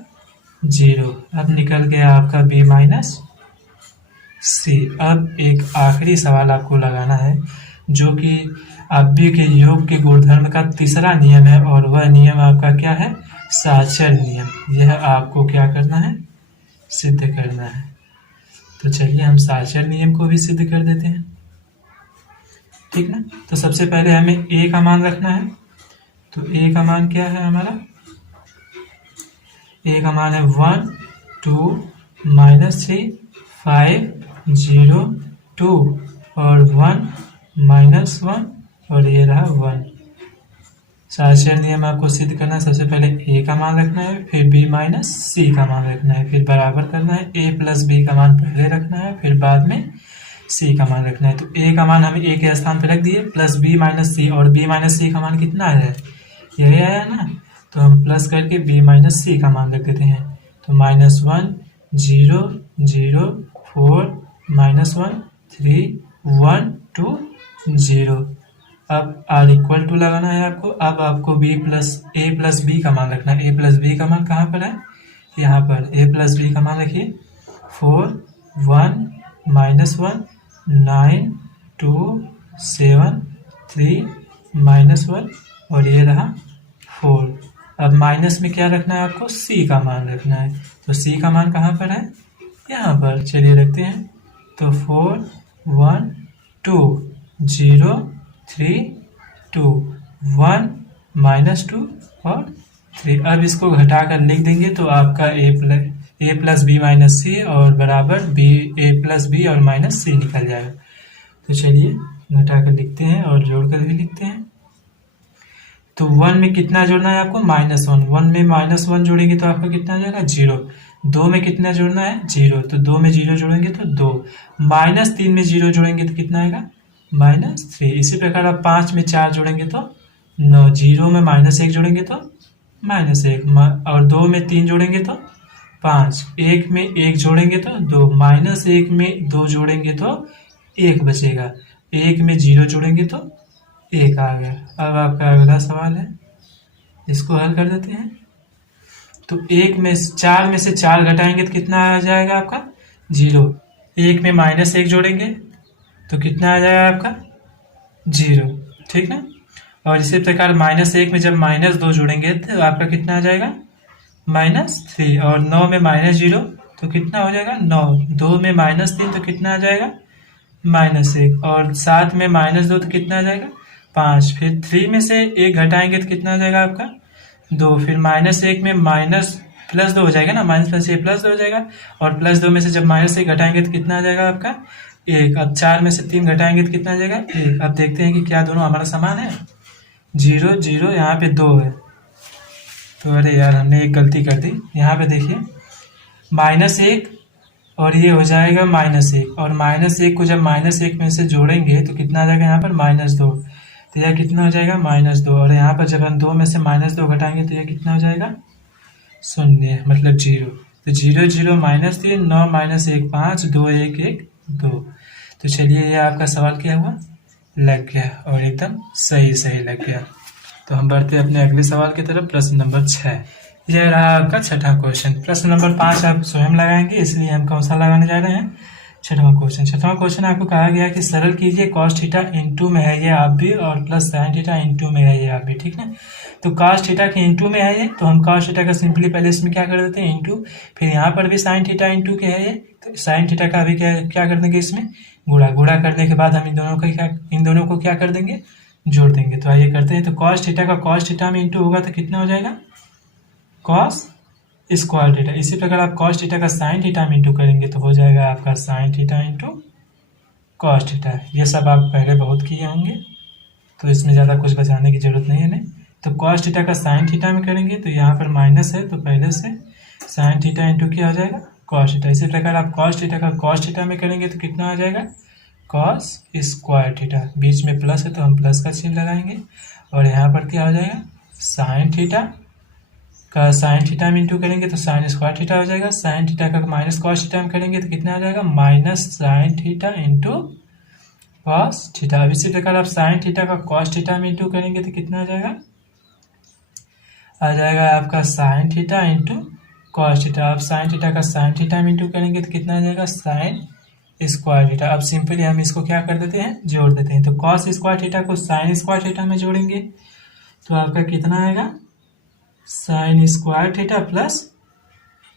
0। अब निकल गया आपका B माइनस सी। अब एक आखिरी सवाल आपको लगाना है जो कि अव्यय के योग के गुणधर्म का तीसरा नियम है, और वह नियम आपका क्या है, साचर नियम। यह आपको क्या करना है, सिद्ध करना है। तो चलिए हम साचर नियम को भी सिद्ध कर देते हैं, ठीक ना। तो सबसे पहले हमें ए का मान रखना है। तो ए का मान क्या है हमारा, ए का मान है 1, 2, -3, 5, 0, 2 और 1, -1 और ये रहा 1। साचर नियम आपको सिद्ध करना है। सबसे पहले ए का मान रखना है, फिर B माइनस सी का मान रखना है, फिर बराबर करना है। A प्लस B का मान पहले रखना है, फिर बाद में C का मान रखना है। तो A का मान हम A के स्थान पर रख दिए, प्लस B माइनस सी, और B माइनस सी का मान कितना आया है, यही आया ना। तो हम प्लस करके B माइनस सी का मान रख देते हैं। तो -1, 0, 0, 4, -1, 3, 1, 2, 0। अब R इक्वल टू लगाना है आपको। अब आपको A प्लस B का मान रखना है। A प्लस B का मान कहाँ पर है, यहाँ पर। A प्लस B का मान रखिए 4, 1, -1, 9, 2, 7, 3, -1 और ये रहा 4। अब माइनस में क्या रखना है आपको, C का मान रखना है। तो C का मान कहाँ पर है, यहाँ पर। चलिए रखते हैं। तो 4, 1, 2, 0, 3, 2, 1, -2 और 3। अब इसको घटाकर लिख देंगे तो आपका A प्लस B माइनस सी और बराबर A प्लस B और माइनस सी निकल जाएगा। तो चलिए घटाकर लिखते हैं और जोड़कर भी लिखते हैं। तो 1 में कितना जोड़ना है आपको, -1। 1 में -1 जोड़ेंगे तो आपका कितना आ जाएगा 0। 2 में कितना जोड़ना है, 0। तो 2 में 0 जोड़ेंगे तो 2। -3 में 0 जोड़ेंगे तो कितना आएगा -3। इसी प्रकार आप 5 में 4 जोड़ेंगे तो 9। 0 में -1 जोड़ेंगे तो -1, और 2 में 3 जोड़ेंगे तो 5। 1 में 1 जोड़ेंगे तो 2। -1 में 2 जोड़ेंगे तो 1 बचेगा। 1 में 0 जोड़ेंगे तो 1 आ गया। अब आपका अगला सवाल है, इसको हल कर देते हैं। तो 4 में से 4 घटाएंगे तो कितना आ जाएगा आपका 0। 1 में -1 जोड़ेंगे तो कितना आ जाएगा आपका 0, ठीक ना। और इसी प्रकार -1 में जब -2 जोड़ेंगे तो आपका कितना आ जाएगा -3। और 9 में -0 तो कितना हो जाएगा 9। 2 में -3 तो कितना आ जाएगा -1, और 7 में -2 तो कितना आ जाएगा 5। फिर 3 में से 1 घटाएंगे तो कितना आ जाएगा आपका 2। फिर -1 में +2 हो जाएगा ना, -+2 हो जाएगा। और +2 में से जब -1 घटाएंगे तो कितना आ जाएगा आपका 1। अब 4 में से 3 घटाएंगे तो कितना आ जाएगा 1। अब देखते हैं कि क्या दोनों हमारा समान है। 0, 0, यहाँ पे 2 है। तो अरे यार हमने एक गलती कर दी। यहाँ पे देखिए -1 और ये हो जाएगा -1, और -1 को जब -1 में से जोड़ेंगे तो कितना आ जाएगा यहाँ पर -2। तो यह कितना हो जाएगा -2, और यहाँ पर जब हम 2 में से -2 घटाएंगे तो यह कितना हो जाएगा 0, मतलब 0। तो 0, 0, -3, 9 -1 5, 2 1 1 2। तो चलिए ये आपका सवाल क्या हुआ, लग गया, और एकदम सही लग गया। तो हम बढ़ते हैं अपने अगले सवाल की तरफ, प्रश्न नंबर 6। यह रहा आपका छठा क्वेश्चन। प्रश्न नंबर 5 आप स्वयं लगाएंगे, इसलिए हम कौन सा लगाने जा रहे हैं, छठवां क्वेश्चन। छठवां क्वेश्चन आपको कहा गया कि सरल कीजिए cos थीटा इंटू में है ये आप भी, और प्लस sin थीटा इंटू में है ये आप भी, ठीक ना। तो cos थीटा के इंटू में है ये, तो हम cos थीटा का सिंपली पहले इसमें क्या कर देते हैं इंटू, फिर यहाँ पर भी sin थीटा इंटू के है ये, तो sin थीटा का भी क्या कर देंगे इसमें गुणा करने के बाद हम इन दोनों को क्या कर देंगे, जोड़ देंगे। तो आइए करते हैं। तो cos थीटा का cos थीटा में इंटू होगा तो कितना हो जाएगा cos स्क्वायर थीटा। इसी प्रकार आप cos थीटा का sin थीटा में इंटू करेंगे तो हो जाएगा आपका sin theta into cos theta. ये सब आप पहले बहुत किए होंगे, तो इसमें ज़्यादा कुछ बचाने की जरूरत नहीं है ना। तो cos थीटा का sin थीटा में करेंगे तो यहाँ पर माइनस है, तो पहले से sin थीटा इंटू क्या हो जाएगा cos थीटा। इसी प्रकार आप cos थीटा का cos थीटा में करेंगे तो कितना आ जाएगा cos स्क्वायर थीटा। बीच में प्लस है तो हम प्लस का चिन्ह लगाएंगे, और यहाँ पर क्या हो जाएगा sin थीटा का साइन थीटा में इंटू करेंगे तो साइन स्क्वायर थीटा हो जाएगा, साइन थीटा का माइनस कॉस थीटा में करेंगे तो कितना आ जाएगा, minus sine theta into cos theta. अब इसी प्रकार आप साइन थीटा का कॉस थीटा में इंटू करेंगे तो कितना आ जाएगा आपका sign theta into cos theta. आप साइन थीटा का साइन थीटा में इंटू करेंगे तो कितना आ जाएगा, साइन स्क्वायर थीटा। अब सिंपली हम इसको क्या कर देते हैं, जोड़ देते हैं। तो कॉस स्क्वायर थीटा को साइन स्क्वायर थीटा में जोड़ेंगे तो आपका कितना आएगा, sign square theta plus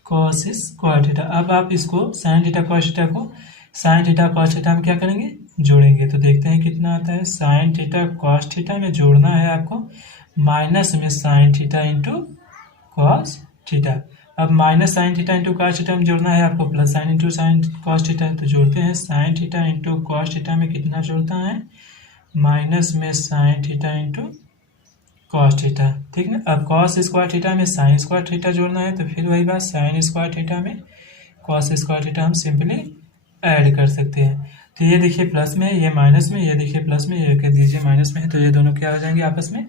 cos square theta. अब आप इसको साइन थीटा कॉस थीटा को साइन थीटा कॉस थीटा में क्या करेंगे, जोड़ेंगे। तो देखते हैं कितना आता है, साइन थीटा कॉस थीटा में जोड़ना है आपको माइनस में sine theta into cos theta. अब minus sine theta into cos theta में जोड़ना है आपको plus sine into sine cos theta. तो जोड़ते हैं, sine theta into cos theta में कितना जोड़ता है, माइनस में sine theta into cos theta, ठीक ना। अब कॉस स्क्वायर थीटा में साइन स्क्वायर थीटा जोड़ना है तो फिर वही बात, साइन स्क्वायर थीटा में कॉस स्क्वायर थीटा हम सिंपली ऐड कर सकते हैं। तो ये देखिए प्लस में है, ये माइनस में, ये देखिए प्लस में, ये कह दीजिए माइनस में है, तो ये दोनों क्या हो जाएंगे, आपस में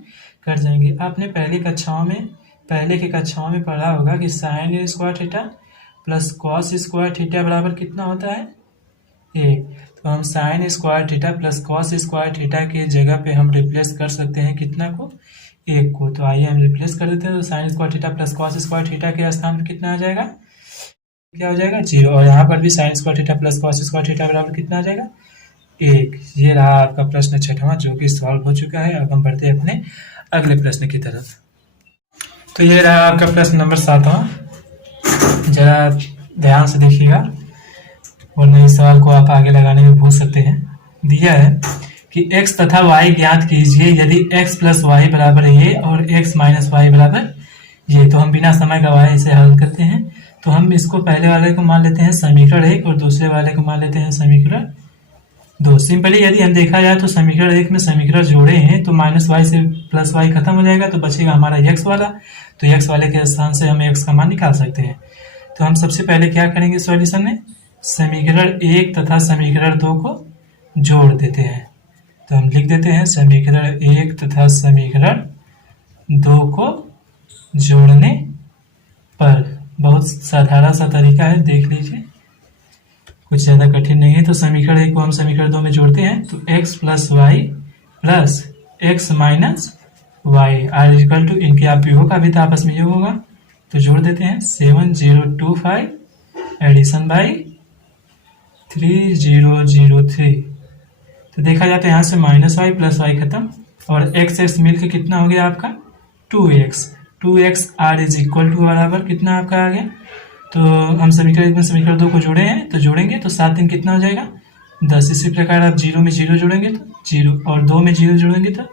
कट जाएंगे। आपने पहले की कक्षाओं में पढ़ा होगा कि sign square theta plus cos square theta बराबर कितना होता है, 1। तो हम sign square theta plus cos square theta की जगह पे हम रिप्लेस कर सकते हैं कितना को, 1 को। तो आइए हम रिप्लेस कर देते हैं। तो sign square theta plus cos square theta के स्थान पर कितना आ जाएगा, क्या हो जाएगा, 0। और यहाँ पर भी sign square theta plus cos square theta बराबर कितना आ जाएगा, 1। ये रहा आपका प्रश्न 6वां जो कि सॉल्व हो चुका है। अब हम बढ़ते हैं अपने अगले प्रश्न की तरफ। तो ये रहा आपका प्रश्न नंबर 7वां। जरा ध्यान से देखिएगा वरना इस सवाल को आप आगे लगाने में भूल सकते हैं। दिया है कि x तथा y ज्ञात कीजिए यदि x प्लस वाई बराबर ये और x माइनस वाई बराबर ये। तो हम बिना समय गवाए इसे हल करते हैं। तो हम इसको पहले वाले को मान लेते हैं समीकरण 1 और दूसरे वाले को मान लेते हैं समीकरण 2। सिंपली यदि हम देखा जाए तो समीकरण 1 में समीकरण जोड़े हैं तो माइनस वाई से प्लस वाई खत्म हो जाएगा तो बचेगा हमारा x वाला। तो x वाले के स्थान से हम x का मान निकाल सकते हैं। तो हम सबसे पहले क्या करेंगे सॉल्यूशन में, समीकरण 1 तथा समीकरण 2 को जोड़ देते हैं। तो हम लिख देते हैं समीकरण 1 तथा समीकरण 2 को जोड़ने पर। बहुत साधारण सा तरीका है, देख लीजिए, कुछ ज़्यादा कठिन नहीं है। तो समीकरण 1 को हम समीकरण 2 में जोड़ते हैं तो x plus Y plus X minus Y are equal to, इनके आप योग का भी तो आपस में योग होगा तो जोड़ देते हैं 7025 एडिशन बाई 3003। तो देखा जाता है यहाँ से माइनस वाई प्लस वाई खत्म और x मिलकर कितना हो गया आपका 2x are is equal to बराबर कितना आपका आ गया। तो हम समीकरण 1 में समीकरण 2 को जोड़े हैं तो जोड़ेंगे तो 7 दिन कितना हो जाएगा 10। इसी प्रकार आप 0 में 0 जोड़ेंगे तो 0 और 2 में 0 जोड़ेंगे तो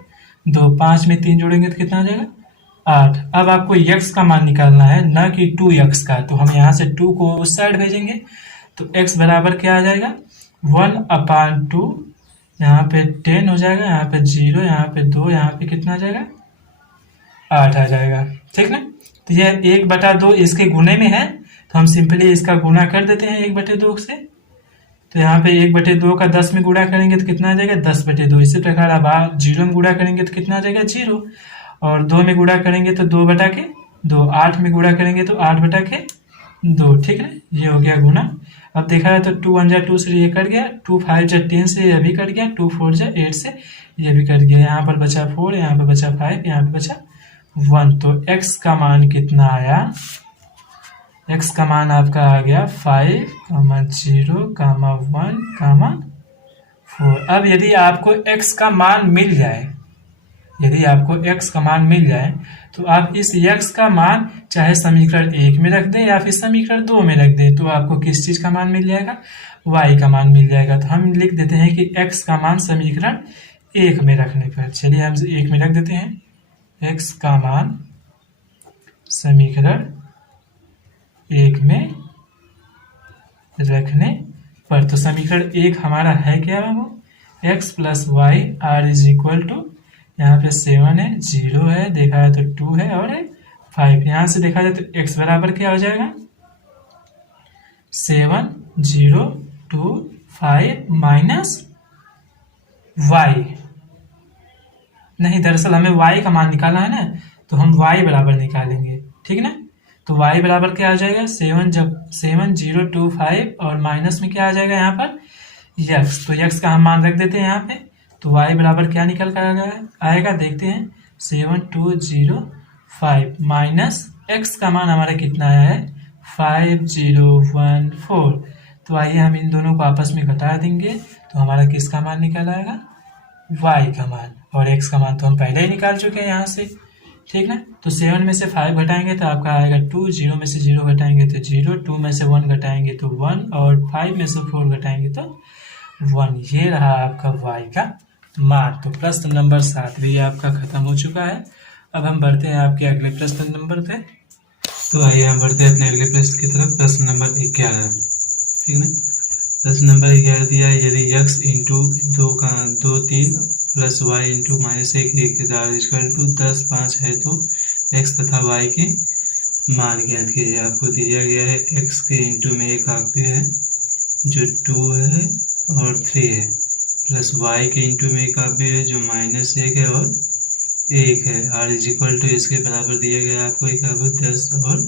2, 5 में 3 जोड़ेंगे तो कितना आ जाएगा 8। अब आपको x का मान निकालना है न कि 2x का। तो हम यहाँ से 2 को उस साइड भेजेंगे तो x बराबर क्या आ जाएगा 1/2, यहाँ पे 10 हो जाएगा, यहाँ पे 0, यहाँ पे 2, यहाँ पे कितना आ जाएगा 8 आ जाएगा, ठीक ना। तो यह 1/2 इसके गुणे में है तो हम सिंपली इसका गुना कर देते हैं 1/2 से। तो यहाँ पे 1/2 का 10 में गुणा करेंगे तो कितना आ जाएगा 10/2। इसी प्रकार अब 0 में गुणा करेंगे तो कितना आ जाएगा 0 और 2 में गुणा करेंगे तो 2/2, 8 में गुणा करेंगे तो 8/2, ठीक है। ये हो गया गुना। अब देखा जाए तो 2 1 जा 2 से ये कट गया, 2 5 जा 10 से ये भी कट गया, 2 4 जा 8 से ये भी कट गया। यहाँ पर बचा 4, यहाँ पर बचा 5, यहाँ पर बचा 1। तो x का मान कितना आया, x का मान आपका आ गया 5, 0, 1, 4। अब यदि आपको x का मान मिल जाए, तो आप इस x का मान चाहे समीकरण 1 में रख दें या फिर समीकरण 2 में रख दें तो आपको किस चीज का मान मिल जाएगा, y का मान मिल जाएगा। तो हम लिख देते हैं कि x का मान समीकरण 1 में रखने पर, चलिए हम 1 में रख देते हैं x का मान समीकरण 1 में रखने पर। तो समीकरण 1 हमारा है क्या, वो x plus Y are is equal to, यहाँ पे 7 है, 0 है, देखा है तो 2 है और 5। यहाँ से देखा जाए तो x बराबर क्या हो जाएगा 7, 0, 2, 5 माइनस y। नहीं, दरअसल हमें y का मान निकालना है ना, तो हम y बराबर निकालेंगे, ठीक ना। तो y बराबर क्या आ जाएगा 7, जब 7025 और माइनस में क्या आ जाएगा यहाँ पर x, तो x का हम मान रख देते हैं यहाँ पे। तो y बराबर क्या निकल कर आएगा देखते हैं 7205 माइनस x का मान हमारा कितना आया है 5014। तो आइए हम इन दोनों को आपस में घटा देंगे तो हमारा किसका मान निकल आएगा y का मान, और x का मान तो हम पहले ही निकाल चुके हैं यहाँ से, ठीक ना। तो 7 में से 5 घटाएंगे तो आपका आएगा 2, 0 में से 0 घटाएंगे तो 0, 2 में से 1 घटाएंगे तो 1 और 5 में से 4 घटाएंगे तो 1। ये रहा आपका y का मान। तो प्रश्न नंबर 7 भी आपका खत्म हो चुका है। अब हम बढ़ते हैं आपके अगले प्रश्न नंबर पे। तो आइए हम बढ़ते हैं अपने अगले प्रश्न की तरफ, प्रश्न नंबर 11, ठीक है। प्रश्न नंबर 11 दिया है, यदि x into 2 3 plus y into -1 1 to 10 5 है तो x तथा y के मान ज्ञात कीजिए। आपको दिया गया है x के इंटू में एक काफी है जो 2 है और 3 है, प्लस y के इंटू में एक काफी है जो -1 है और 1 है, r इजिक्वल टू इसके बराबर दिया गया आपको एक काफी 10 और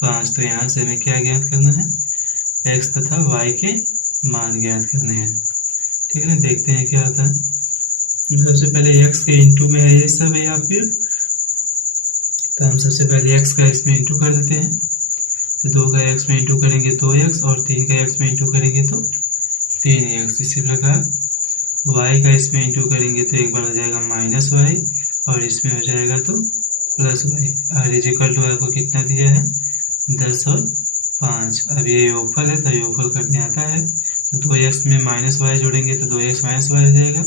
5। तो यहाँ से हमें क्या ज्ञात करना है x तथा y के मान ज्ञात करने हैं, ठीक है। देखते हैं क्या होता है। सबसे पहले x के इंटू में है ये सब है यहाँ फिर, तो हम सबसे पहले x का इसमें इंटू कर देते हैं। तो 2 का x में इंटू करेंगे 2x और 3 का x में इंटू करेंगे तो 3x। इसी प्रकार y का इसमें इंटू करेंगे तो एक बार हो जाएगा -y और इसमें हो जाएगा तो +y। r इजिकल टू आपको कितना दिया है 10 और 5। अब ये योगफल है तो योगफल करने आता है, तो 2x में -y जोड़ेंगे तो 2x -y हो जाएगा।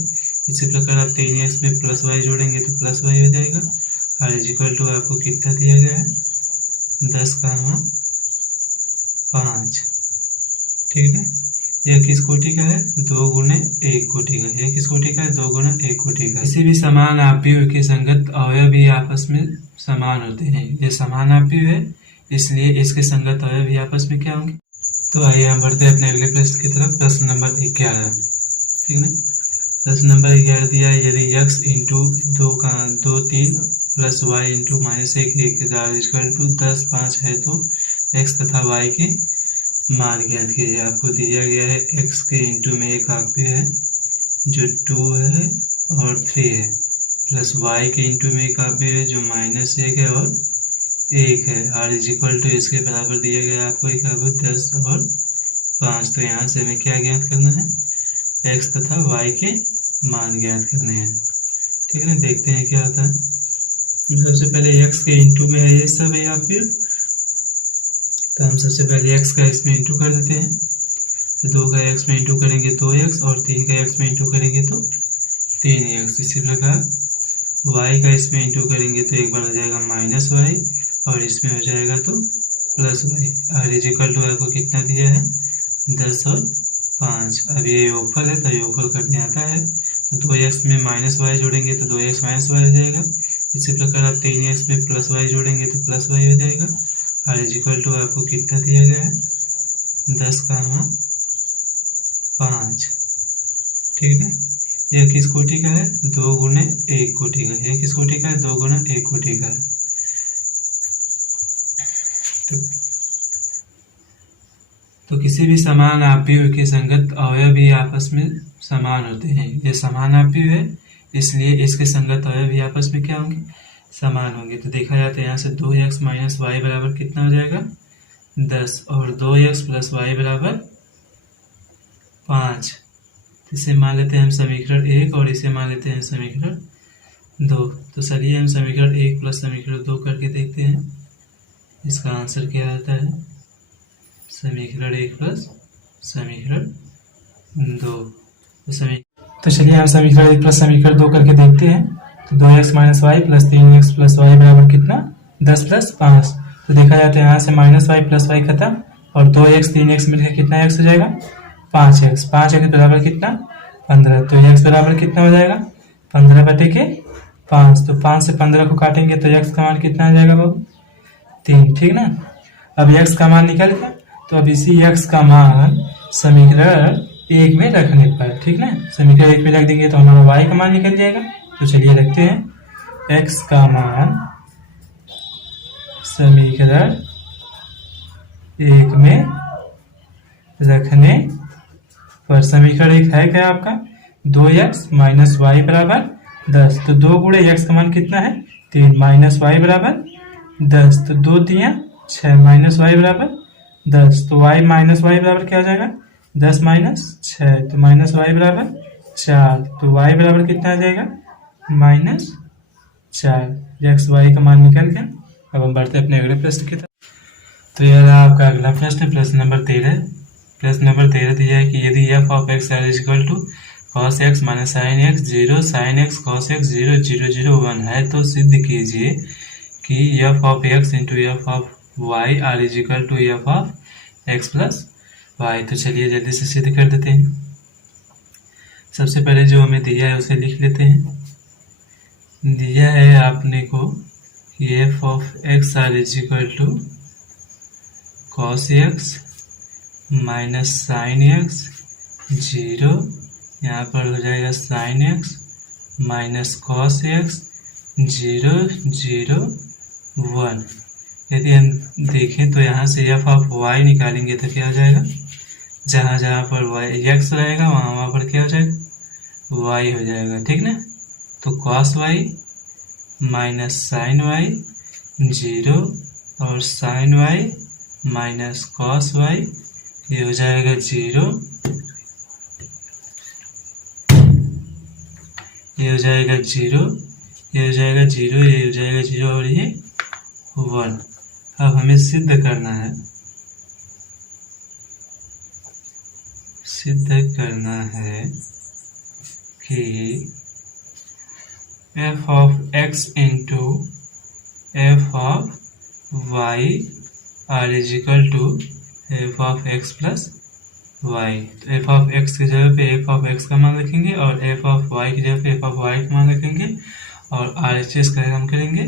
इसी प्रकार आप 3x में +y जोड़ेंगे तो +y हो जाएगा। r इजिकल टू आपको कितना दिया गया है 10 का 5, ठीक है। यह किस कोटि का है 2 गुणे 1 कोटि का, यह किस कोटि का है 2 गुणे 1 कोटि का। किसी भी समान आपीय के संगत अवयव भी आपस में समान होते हैं। ये समान आपीय है इसलिए इसके संगत अवयव भी आपस में क्या होंगे। तो आइए हम बढ़ते हैं अपने अगले प्रश्न की तरफ, प्रश्न नंबर 11, ठीक है। प्रश्न नंबर 11 दिया है, यदि x into 2 3 plus y into -1 1 to 10 5 है तो x तथा y के मान ज्ञात कीजिए। आपको दिया गया है x के इंटू में एक काफी है जो 2 है और 3 है, प्लस y के इंटू में एक काफी है जो -1 है और 1 है, r इजिक्वल टू इसके बराबर दिया गया आपको एक 10 और 5। तो यहाँ से हमें क्या ज्ञात करना है x तथा y के मान ज्ञात करने हैं, ठीक है। देखते हैं क्या होता है। सबसे पहले x के इंटू में है ये सब है यहाँ फिर, तो हम सबसे पहले x का इसमें इंटू कर देते हैं। तो 2 का x में इंटू करेंगे 2x और 3 का x में इंटू करेंगे तो 3x। इसी प्रकार y का इसमें इंटू करेंगे तो एक बार हो जाएगा -y और इसमें हो जाएगा तो +y। r इजिकल टू आपको कितना दिया है 10 और 5। अब ये योगफल है तो योगफल करने आता है, तो 2x में -y जोड़ेंगे तो 2x -y हो जाएगा। इसी प्रकार आप 3x में +y जोड़ेंगे तो +y हो जाएगा। r इजिकल टू आपको कितना दिया गया है 10 का 5, ठीक है। यह किस कोटि का है 2 गुणे 1 कोटि का, यह किस कोटि का है 2 गुणे 1 कोटि का है। तो किसी भी समान आपीय के संगत अवयव भी आपस में समान होते हैं। ये समान आपीय है इसलिए इसके संगत अवयव भी आपस में क्या होंगे समान होंगे। तो देखा जाता है यहाँ से 2x - y बराबर कितना हो जाएगा 10 और 2x + y बराबर 5। इसे मान लेते हैं हम समीकरण 1 और इसे मान लेते हैं समीकरण 2। तो चलिए हम समीकरण 1 प्लस समीकरण 2 करके देखते हैं इसका आंसर क्या आता है। समीकरण 1 प्लस समीकरण 2। तो चलिए हम समीकरण 1 प्लस समीकरण 2 करके देखते हैं। तो 2x - y plus 3x + y बराबर कितना 10 + 5। तो देखा जाता है यहाँ से -y + y खत्म और 2x 3x मिलकर कितना x हो जाएगा 5x। 5x बराबर कितना 15। तो x बराबर कितना हो जाएगा 15/5। तो 5 से 15 को काटेंगे तो x का मान कितना आ जाएगा बाबू 3, ठीक ना। अब x का मान निकल गया, तो अब इसी x का मान समीकरण 1 में रखने पर, ठीक ना, समीकरण 1 में रख देंगे तो हमारा y का मान निकल जाएगा। तो चलिए रखते हैं x का मान समीकरण एक में रखने पर। समीकरण एक है क्या आपका 2x माइनस वाई बराबर 10। तो 2 गुणे x का मान कितना है 3 माइनस वाई बराबर 10। तो 2 3 6 माइनस वाई बराबर 10। तो y माइनस वाई बराबर क्या हो जाएगा 10 माइनस 6। तो माइनस वाई बराबर 4। तो y बराबर कितना आ जाएगा -4। एक्स वाई का मान निकल गया। अब हम बढ़ते अपने अगले प्रश्न की तरफ। तो यह रहा आपका अगला प्रश्न, प्रश्न नंबर 13। प्रश्न नंबर 13 दिया है कि यदि f of x is equal to cos x minus sine X 0 sine X cos x 0 0 0 1 है तो सिद्ध कीजिए कि f of x into F of y are is equal to F of x plus Y. तो चलिए जल्दी से सिद्ध कर देते हैं। सबसे पहले जो हमें दिया है उसे लिख लेते हैं। दिया है आपने को कि F of X are is equal to cos X minus sine X 0, यहाँ पर हो जाएगा sine X minus cos X 0 0 1। यदि हम देखें तो यहाँ से एफ ऑफ वाई निकालेंगे तो क्या हो जाएगा, जहाँ जहाँ पर वाई एक्स रहेगा वहाँ पर क्या हो जाएगा वाई हो जाएगा, ठीक ना। तो cos Y minus sine Y 0 और sine Y minus cos Y, ये हो जाएगा 0, ये हो जाएगा 0, ये हो जाएगा 0, ये हो जाएगा 0 और ये 1। अब हमें सिद्ध करना है, सिद्ध करना है कि f of x into F of y are is equal to F of x plus Y. तो एफ ऑफ x की जगह पे एफ ऑफ x का मान रखेंगे और एफ ऑफ y की जगह पे एफ ऑफ y का मान रखेंगे और आर एच एस का हम करेंगे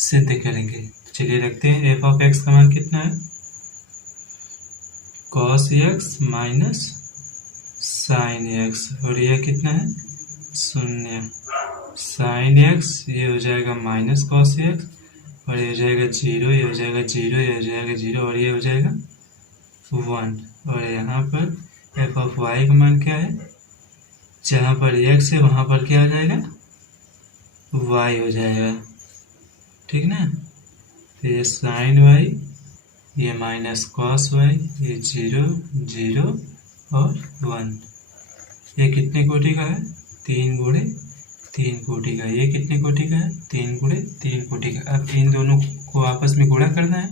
सिद्ध करेंगे। तो चलिए रखते हैं। एफ ऑफ x का मान कितना है cos x minus sine x और यह कितना है 0। साइन x ये हो जाएगा माइनस कॉस x और ये हो जाएगा 0, ये हो जाएगा 0, ये हो जाएगा 0 और ये हो जाएगा 1। और यहाँ पर एफ ऑफ वाई का मान क्या है, जहाँ पर x है वहाँ पर क्या हो जाएगा y हो जाएगा, ठीक ना। तो ये साइन वाई, ये माइनस कॉस वाई, ये 0 0 और 1। ये कितने कोटि का है 3 गुणे 3 कोटि का। ये कितने कोटि का है 3 गुणे 3 कोटि का। अब इन दोनों को आपस में गुणा करना है,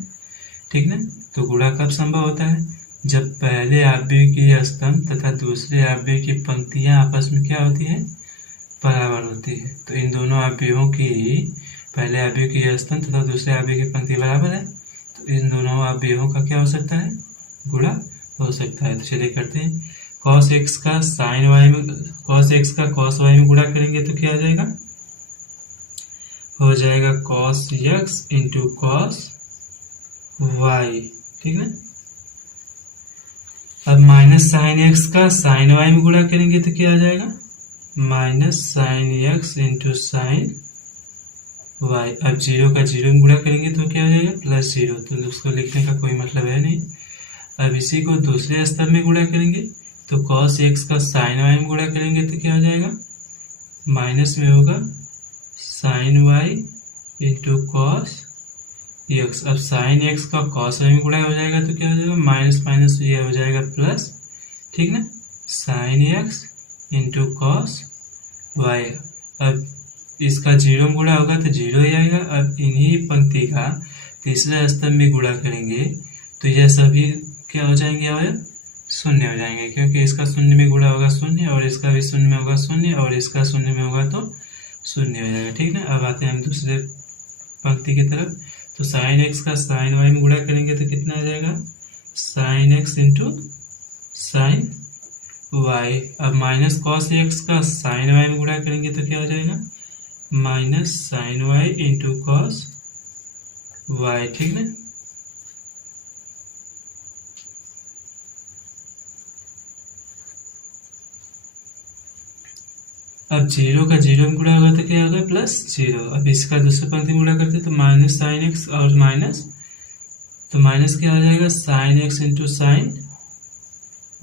ठीक ना। तो गुणा कब संभव होता है, जब पहले आव्यूह की स्तंभ तथा दूसरे आव्यूह की पंक्तियां आपस में क्या होती है बराबर होती है। तो इन दोनों आव्यूहों की पहले आव्यूह की स्तंभ तथा दूसरे आव्यूह की पंक्ति बराबर है, तो इन दोनों आव्यूहों का क्या हो सकता है गुणा हो सकता है। तो चलिए करते हैं। cos x का साइन वाई में, cos x का cos y में गुणा करेंगे तो क्या हो जाएगा, हो जाएगा cos x into cos y, ठीक है। अब माइनस साइन x का साइन y में गुणा करेंगे तो क्या हो जाएगा minus sine x into sine y। अब 0 का 0 में गुणा करेंगे तो क्या हो जाएगा प्लस 0, तो उसको लिखने का कोई मतलब है नहीं। अब इसी को दूसरे स्तर में गुणा करेंगे तो cos x का साइन y में गुणा करेंगे तो क्या हो जाएगा माइनस में होगा sine y into cos x। अब साइन x का cos y में गुणा हो जाएगा तो क्या हो जाएगा माइनस माइनस ये हो जाएगा प्लस, ठीक ना। Sine x into cos y। अब इसका 0 में गुणा होगा तो 0 ही आएगा। अब इन्हीं पंक्ति का तीसरा स्तंभ में गुणा करेंगे तो यह सभी क्या हो जाएंगे और शून्य हो जाएंगे, क्योंकि इसका शून्य में गुणा होगा 0 और इसका भी शून्य में होगा 0 और इसका शून्य में होगा तो 0 हो जाएगा, ठीक ना। अब आते हैं हम दूसरे पंक्ति की तरफ। तो साइन x का साइन y में गुणा करेंगे तो कितना आ जाएगा sine x into sine y। अब माइनस कॉस x का साइन y में गुणा करेंगे तो क्या हो जाएगा minus sine y into cos y, ठीक ना। अब 0 का 0 में गुणा होगा तो क्या होगा प्लस 0। अब इसका दूसरे पंक्ति में गुणा करते तो माइनस साइन x और माइनस तो माइनस क्या हो जाएगा, sine X into sine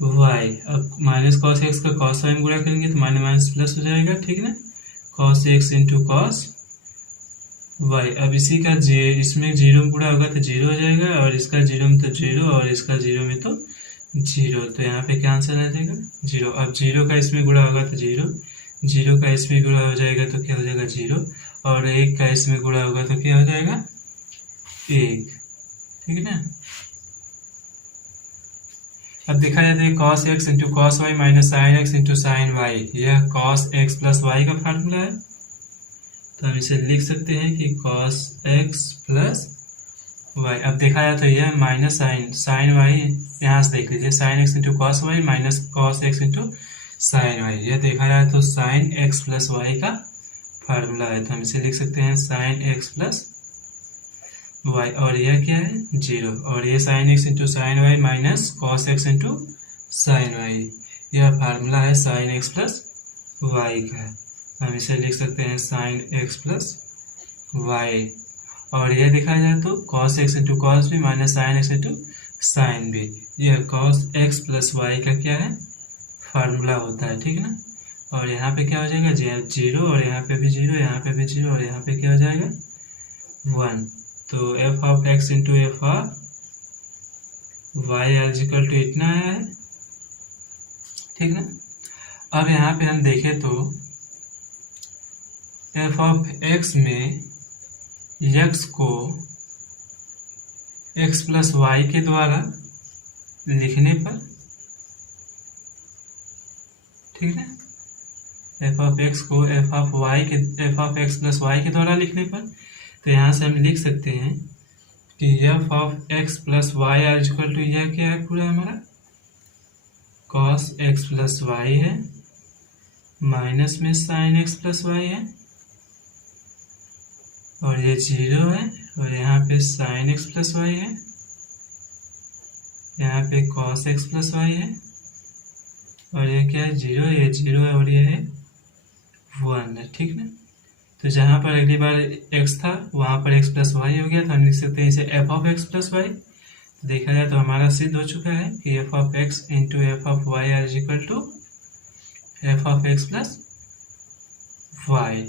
Y. अब माइनस कॉस एक्स का कॉस वाई में गुणा करेंगे तो माइनस माइनस प्लस हो जाएगा, ठीक ना। Cos X into cos Y. अब इसी का इसमें जीरो में गुणा होगा तो जीरो हो जाएगा, और इसका जीरो में तो जीरो, और इसका जीरो में तो जीरो। तो यहाँ पे क्या आंसर आ जाएगा, जीरो। अब जीरो का इसमें गुणा होगा तो जीरो, जीरो का इसमें गुणा हो जाएगा तो क्या हो जाएगा, जीरो, और एक का इसमें गुणा होगा तो क्या हो जाएगा, एक, ठीक है ना। अब देखा जाए तो cos X into cos Y minus sine X into sine Y, यह कॉस एक्स प्लस वाई का फार्मूला है। तो हम इसे लिख सकते हैं कि कॉस एक्स प्लस वाई। अब देखा जाए तो यह माइनस साइन वाई, यहाँ से देख लीजिए, sine X into cos Y minus cos X into sine Y. यह देखा जाए तो साइन एक्स प्लस वाई का फार्मूला है। तो हम इसे लिख सकते हैं साइन एक्स प्लस वाई, और यह क्या है, जीरो, और ये sine X into sine Y minus cos X into sine Y. यह फार्मूला है साइन एक्स प्लस वाई का। हम इसे लिख सकते हैं साइन एक्स प्लस वाई, और यह देखा जाए तो cos X into cos B minus sine X into sine B. यह कॉस एक्स प्लस वाई का क्या है, फार्मूला होता है, ठीक ना। और यहाँ पे क्या हो जाएगा, जीरो, और यहाँ पे भी जीरो, यहाँ पे भी जीरो, और यहाँ पे क्या हो जाएगा, वन। तो F of X into F of Y equal to इतना है, ठीक ना। अब यहाँ पे हम देखें तो एफ ऑफ एक्स में एक्स को एक्स प्लस वाई के द्वारा लिखने पर, ठीक है, एफ ऑफ एक्स को F of X plus Y के द्वारा लिखने पर, तो यहाँ से हम लिख सकते हैं कि F of X plus Y equal to, यह क्या है पूरा हमारा, कॉस एक्स प्लस वाई है, माइनस में साइन एक्स प्लस वाई है, और ये जीरो है, और यहाँ पे साइन एक्स प्लस वाई है, यहाँ पे कॉस एक्स प्लस वाई है, और ये क्या है, जीरो, ये जीरो है, और ये है वन है, ठीक ना। तो जहाँ पर अगली बार एक्स था वहाँ पर एक्स प्लस वाई हो गया, तो हम लिख सकते हैं इसे F of X plus Y. देखा जाए तो हमारा सिद्ध हो चुका है कि F of X into F of Y are equal to F of X plus Y,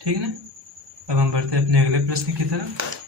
ठीक ना। अब हम बढ़ते हैं अपने अगले प्रश्न की तरफ।